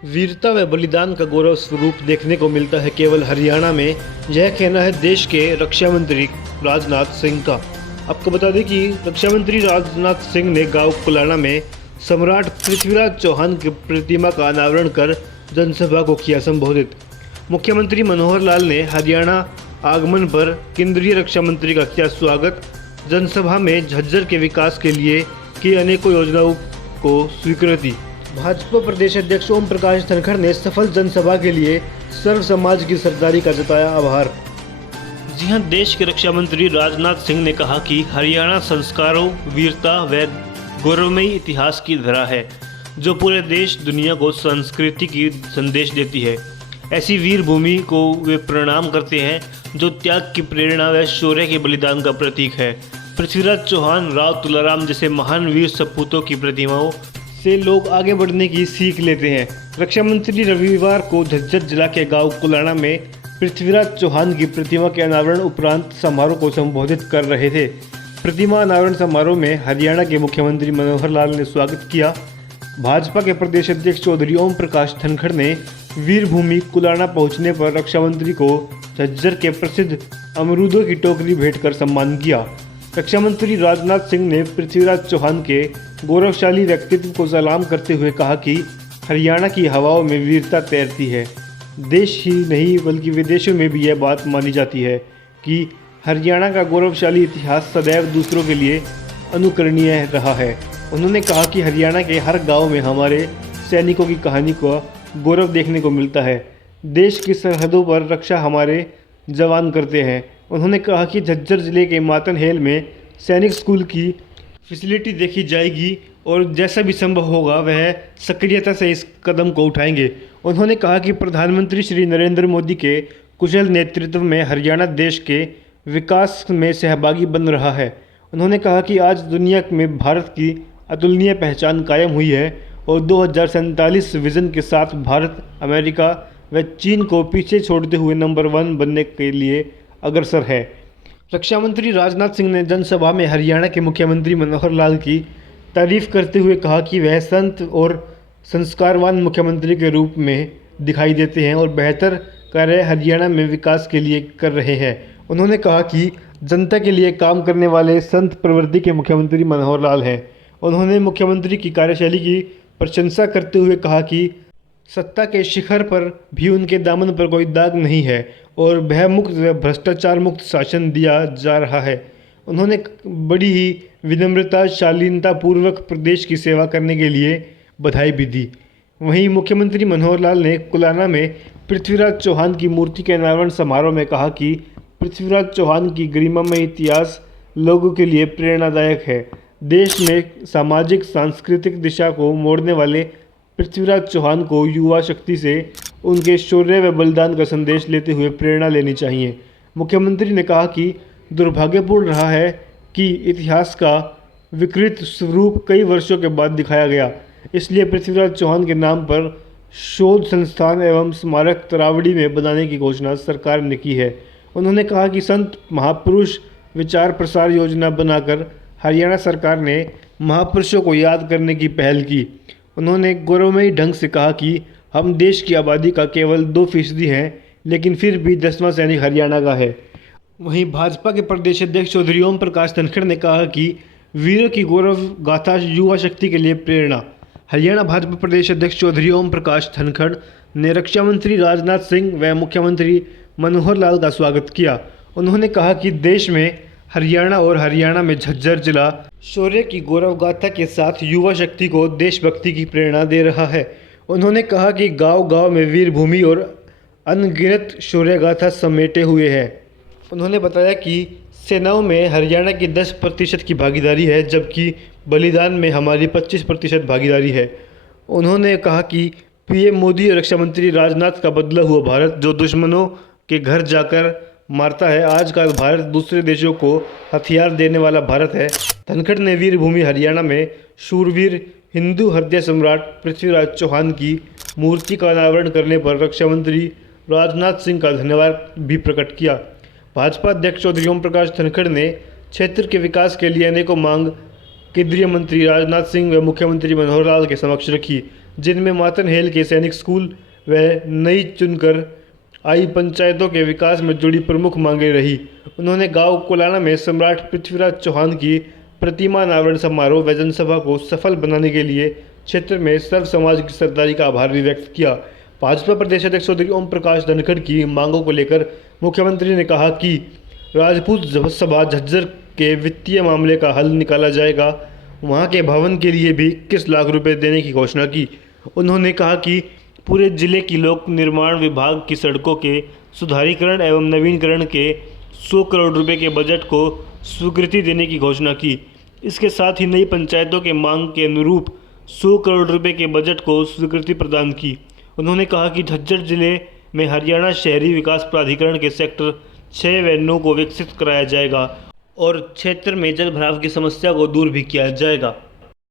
वीरता व बलिदान का गौरव स्वरूप देखने को मिलता है केवल हरियाणा में। यह कहना है देश के रक्षा मंत्री राजनाथ सिंह का। आपको बता दें कि रक्षा मंत्री राजनाथ सिंह ने गांव कुलाणा में सम्राट पृथ्वीराज चौहान की प्रतिमा का अनावरण कर जनसभा को किया संबोधित। मुख्यमंत्री मनोहर लाल ने हरियाणा आगमन पर केंद्रीय रक्षा मंत्री का किया स्वागत। जनसभा में झज्जर के विकास के लिए की अनेकों योजनाओं को स्वीकृति। भाजपा प्रदेश अध्यक्ष ओम प्रकाश धनखड़ ने सफल जनसभा के लिए सर्व समाज की सरदारी का जताया आभार। जी हां, देश के रक्षा मंत्री राजनाथ सिंह ने कहा कि हरियाणा संस्कारों, वीरता व गौरवमयी इतिहास की धरा है जो पूरे देश दुनिया को संस्कृति की संदेश देती है। ऐसी वीर भूमि को वे प्रणाम करते हैं जो त्याग की प्रेरणा व शौर्य के बलिदान का प्रतीक है। पृथ्वीराज चौहान, राव तुलाराम जैसे महान वीर सपूतों की प्रतिमाओं से लोग आगे बढ़ने की सीख लेते हैं। रक्षा मंत्री रविवार को झज्जर जिला के गांव कुलाणा में पृथ्वीराज चौहान की प्रतिमा के अनावरण उपरांत समारोह को संबोधित कर रहे थे। प्रतिमा अनावरण समारोह में हरियाणा के मुख्यमंत्री मनोहर लाल ने स्वागत किया। भाजपा के प्रदेश अध्यक्ष चौधरी ओम प्रकाश धनखड़ ने वीरभूमि कुलाणा पहुंचने पर रक्षा मंत्री को झज्जर के प्रसिद्ध अमरूदों की टोकरी भेंट कर सम्मान किया। रक्षा मंत्री राजनाथ सिंह ने पृथ्वीराज चौहान के गौरवशाली व्यक्तित्व को सलाम करते हुए कहा कि हरियाणा की हवाओं में वीरता तैरती है। देश ही नहीं बल्कि विदेशों में भी यह बात मानी जाती है कि हरियाणा का गौरवशाली इतिहास सदैव दूसरों के लिए अनुकरणीय रहा है। उन्होंने कहा कि हरियाणा के हर गांव में हमारे सैनिकों की कहानी का गौरव देखने को मिलता है। देश की सरहदों पर रक्षा हमारे जवान करते हैं। उन्होंने कहा कि झज्जर जिले के मातनहेल में सैनिक स्कूल की फैसिलिटी देखी जाएगी और जैसा भी संभव होगा वह सक्रियता से इस कदम को उठाएंगे। उन्होंने कहा कि प्रधानमंत्री श्री नरेंद्र मोदी के कुशल नेतृत्व में हरियाणा देश के विकास में सहभागी बन रहा है। उन्होंने कहा कि आज दुनिया में भारत की अतुलनीय पहचान कायम हुई है और 2047 विजन के साथ भारत अमेरिका व चीन को पीछे छोड़ते हुए नंबर 1 बनने के लिए अग्रसर है। रक्षा मंत्री राजनाथ सिंह ने जनसभा में हरियाणा के मुख्यमंत्री मनोहर लाल की तारीफ करते हुए कहा कि वह संत और संस्कारवान मुख्यमंत्री के रूप में दिखाई देते हैं और बेहतर कार्य हरियाणा में विकास के लिए कर रहे हैं। उन्होंने कहा कि जनता के लिए काम करने वाले संत प्रवृत्ति के मुख्यमंत्री मनोहर लाल हैं। उन्होंने मुख्यमंत्री की कार्यशैली की प्रशंसा करते हुए कहा कि सत्ता के शिखर पर भी उनके दामन पर कोई दाग नहीं है और भयमुक्त व भ्रष्टाचार मुक्त शासन दिया जा रहा है। उन्होंने बड़ी ही विनम्रता, शालीनता पूर्वक प्रदेश की सेवा करने के लिए बधाई भी दी। वहीं मुख्यमंत्री मनोहर लाल ने कुलाणा में पृथ्वीराज चौहान की मूर्ति के अनावरण समारोह में कहा कि पृथ्वीराज चौहान की गरिमामय इतिहास लोगों के लिए प्रेरणादायक है। देश में सामाजिक सांस्कृतिक दिशा को मोड़ने वाले पृथ्वीराज चौहान को युवा शक्ति से उनके शौर्य व बलिदान का संदेश लेते हुए प्रेरणा लेनी चाहिए। मुख्यमंत्री ने कहा कि दुर्भाग्यपूर्ण रहा है कि इतिहास का विकृत स्वरूप कई वर्षों के बाद दिखाया गया, इसलिए पृथ्वीराज चौहान के नाम पर शोध संस्थान एवं स्मारक तरावड़ी में बनाने की घोषणा सरकार ने की है। उन्होंने कहा कि संत महापुरुष विचार प्रसार योजना बनाकर हरियाणा सरकार ने महापुरुषों को याद करने की पहल की। उन्होंने गौरवमयी ढंग से कहा कि हम देश की आबादी का केवल 2% हैं, लेकिन फिर भी 10वां सैनिक हरियाणा का है। वहीं भाजपा के प्रदेश अध्यक्ष चौधरी ओम प्रकाश धनखड़ ने कहा कि वीरों की गौरव गाथा युवा शक्ति के लिए प्रेरणा। हरियाणा भाजपा प्रदेश अध्यक्ष चौधरी ओम प्रकाश धनखड़ ने रक्षा मंत्री राजनाथ सिंह व मुख्यमंत्री मनोहर लाल का स्वागत किया। उन्होंने कहा कि देश में हरियाणा और हरियाणा में झज्जर जिला शौर्य की गौरव गाथा के साथ युवा शक्ति को देशभक्ति की प्रेरणा दे रहा है। उन्होंने कहा कि गांव-गांव में वीर भूमि और अनगिनत शौर्य गाथा समेटे हुए हैं। उन्होंने बताया कि सेनाओं में हरियाणा की 10% की भागीदारी है, जबकि बलिदान में हमारी 25% भागीदारी है। उन्होंने कहा कि पीएम मोदी और रक्षा मंत्री राजनाथ का बदला हुआ भारत जो दुश्मनों के घर जाकर मारता है, आज का भारत दूसरे देशों को हथियार देने वाला भारत है। धनखड़ ने वीरभूमि हरियाणा में शूरवीर हिंदू हृदय सम्राट पृथ्वीराज चौहान की मूर्ति का अनावरण करने पर रक्षा मंत्री राजनाथ सिंह का धन्यवाद भी प्रकट किया। भाजपा अध्यक्ष चौधरी ओम प्रकाश धनखड़ ने क्षेत्र के विकास के लिए अनेकों मांग केंद्रीय मंत्री राजनाथ सिंह व मुख्यमंत्री मनोहर लाल के समक्ष रखी। जिनमें मातनहेल के सैनिक स्कूल व नई चुनकर आई पंचायतों के विकास में जुड़ी प्रमुख मांगें रही। उन्होंने गांव कोलाना में सम्राट पृथ्वीराज चौहान की प्रतिमा अनावरण समारोह व जनसभा को सफल बनाने के लिए क्षेत्र में सर्व समाज की सरदारी का आभार भी व्यक्त किया। भाजपा प्रदेश अध्यक्ष चौधरी ओम प्रकाश धनखड़ की मांगों को लेकर मुख्यमंत्री ने कहा कि राजपूत सभा झज्जर के वित्तीय मामले का हल निकाला जाएगा। वहां के भवन के लिए भी 21 लाख रुपए देने की घोषणा की। उन्होंने कहा कि पूरे जिले की लोक निर्माण विभाग की सड़कों के सुधारीकरण एवं नवीनीकरण के 100 करोड़ रुपए के बजट को स्वीकृति देने की घोषणा की। इसके साथ ही नई पंचायतों के मांग के अनुरूप 100 करोड़ रुपए के बजट को स्वीकृति प्रदान की। उन्होंने कहा कि झज्जर जिले में हरियाणा शहरी विकास प्राधिकरण के सेक्टर 6 व 9 को विकसित कराया जाएगा और क्षेत्र में जल भराव की समस्या को दूर भी किया जाएगा।